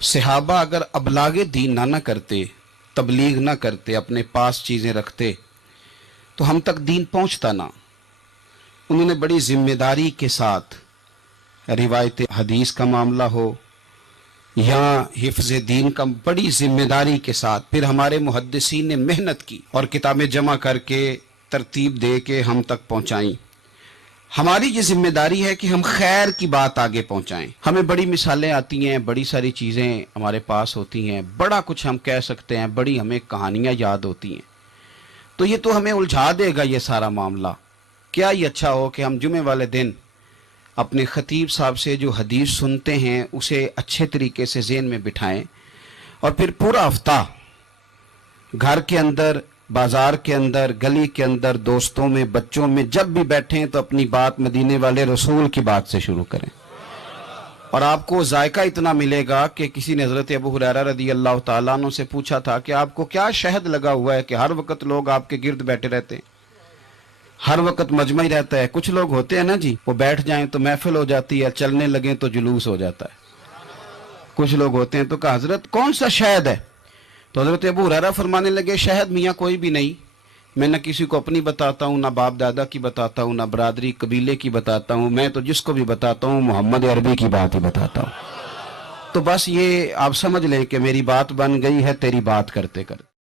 صحابہ اگر ابلاغ دین نہ کرتے، تبلیغ نہ کرتے، اپنے پاس چیزیں رکھتے تو ہم تک دین پہنچتا نہ۔ انہوں نے بڑی ذمہ داری کے ساتھ، روایت حدیث کا معاملہ ہو یا حفظ دین کا، بڑی ذمہ داری کے ساتھ پھر ہمارے محدثین نے محنت کی اور کتابیں جمع کر کے ترتیب دے کے ہم تک پہنچائیں۔ ہماری یہ ذمہ داری ہے کہ ہم خیر کی بات آگے پہنچائیں۔ ہمیں بڑی مثالیں آتی ہیں، بڑی ساری چیزیں ہمارے پاس ہوتی ہیں، بڑا کچھ ہم کہہ سکتے ہیں، بڑی ہمیں کہانیاں یاد ہوتی ہیں، تو یہ تو ہمیں الجھا دے گا یہ سارا معاملہ۔ کیا یہ اچھا ہو کہ ہم جمعے والے دن اپنے خطیب صاحب سے جو حدیث سنتے ہیں اسے اچھے طریقے سے ذہن میں بٹھائیں، اور پھر پورا ہفتہ گھر کے اندر، بازار کے اندر، گلی کے اندر، دوستوں میں، بچوں میں جب بھی بیٹھیں تو اپنی بات مدینے والے رسول کی بات سے شروع کریں، اور آپ کو ذائقہ اتنا ملے گا کہ کسی نے حضرت ابو ہریرہ رضی اللہ تعالیٰ عنہ سے پوچھا تھا کہ آپ کو کیا شہد لگا ہوا ہے کہ ہر وقت لوگ آپ کے گرد بیٹھے رہتے ہیں، ہر وقت مجمع ہی رہتا ہے؟ کچھ لوگ ہوتے ہیں نا جی، وہ بیٹھ جائیں تو محفل ہو جاتی ہے، چلنے لگیں تو جلوس ہو جاتا ہے۔ کچھ لوگ ہوتے ہیں، تو کہا حضرت کون سا شہد ہے؟ تو حضرت ابو ہریرہ فرمانے لگے شہد میاں کوئی بھی نہیں، میں نہ کسی کو اپنی بتاتا ہوں، نہ باپ دادا کی بتاتا ہوں، نہ برادری قبیلے کی بتاتا ہوں، میں تو جس کو بھی بتاتا ہوں محمد عربی کی بات ہی بتاتا ہوں۔ تو بس یہ آپ سمجھ لیں کہ میری بات بن گئی ہے تیری بات کرتے کرتے۔